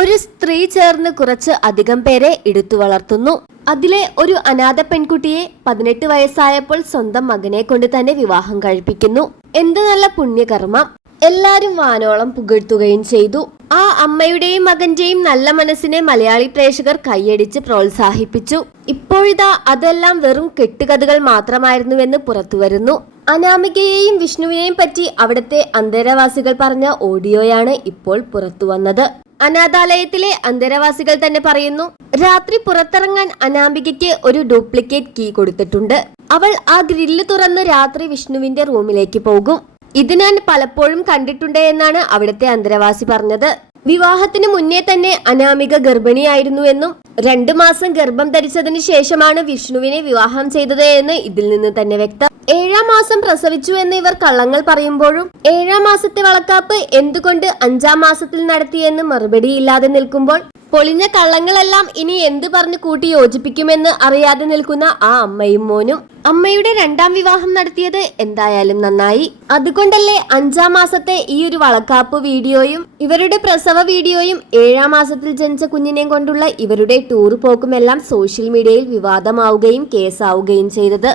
ഒരു സ്ത്രീ ചേർന്ന് കുറച്ച് അധികം പേരെ എടുത്തു വളർത്തുന്നു. അതിലെ ഒരു അനാഥ പെൺകുട്ടിയെ 18 വയസ്സായപ്പോൾ സ്വന്തം മകനെ കൊണ്ട് തന്നെ വിവാഹം കഴിപ്പിക്കുന്നു. എന്ത് നല്ല പുണ്യകർമ്മം! എല്ലാരും വാനോളം പുകഴ്ത്തുകയും ചെയ്തു. ആ അമ്മയുടെയും മകന്റെയും നല്ല മനസ്സിനെ മലയാളി പ്രേക്ഷകർ കൈയടിച്ച് പ്രോത്സാഹിപ്പിച്ചു. ഇപ്പോഴിതാ അതെല്ലാം വെറും കെട്ടുകഥകൾ മാത്രമായിരുന്നുവെന്ന് പുറത്തുവരുന്നു. അനാമികയെയും വിഷ്ണുവിനെയും പറ്റി അവിടുത്തെ അന്തേരവാസികൾ പറഞ്ഞ ഓഡിയോയാണ് ഇപ്പോൾ പുറത്തു വന്നത്. അനാഥാലയത്തിലെ അന്തേരവാസികൾ തന്നെ പറയുന്നു, രാത്രി പുറത്തിറങ്ങാൻ അനാമികയ്ക്ക് ഒരു ഡ്യൂപ്ലിക്കേറ്റ് കീ കൊടുത്തിട്ടുണ്ട്. അവൾ ആ ഗ്രില്ല് തുറന്ന് രാത്രി വിഷ്ണുവിന്റെ റൂമിലേക്ക് പോകും. ഇത് ഞാൻ പലപ്പോഴും കണ്ടിട്ടുണ്ട് എന്നാണ് അവിടുത്തെ അന്തേരവാസി പറഞ്ഞത്. വിവാഹത്തിന് മുന്നേ തന്നെ അനാമിക ഗർഭിണിയായിരുന്നുവെന്നും 2 മാസം ഗർഭം ധരിച്ചതിന് ശേഷമാണ് വിഷ്ണുവിനെ വിവാഹം ചെയ്തത് എന്ന് ഇതിൽ നിന്ന് തന്നെ വ്യക്തം. 7-ാം മാസം പ്രസവിച്ചു എന്ന് ഇവർ കള്ളങ്ങൾ പറയുമ്പോഴും 7-ാം മാസത്തെ വളക്കാപ്പ് എന്തുകൊണ്ട് 5-ാം മാസത്തിൽ നടത്തിയെന്ന് മറുപടിയില്ലാതെ നിൽക്കുമ്പോൾ പൊളിഞ്ഞ കള്ളങ്ങളെല്ലാം ഇനി എന്ത് പറഞ്ഞു കൂട്ടി യോജിപ്പിക്കുമെന്ന് അറിയാതെ നിൽക്കുന്ന ആ അമ്മയും മോനും. അമ്മയുടെ 2-ാം വിവാഹം നടത്തിയത് എന്തായാലും നന്നായി. അതുകൊണ്ടല്ലേ 5-ാം മാസത്തെ ഈ ഒരു വളക്കാപ്പ് വീഡിയോയും ഇവരുടെ പ്രസവ വീഡിയോയും 7-ാം മാസത്തിൽ ജനിച്ച കുഞ്ഞിനെയും കൊണ്ടുള്ള ഇവരുടെ ടൂർ പോക്കുമെല്ലാം സോഷ്യൽ മീഡിയയിൽ വിവാദമാവുകയും കേസാവുകയും ചെയ്തത്.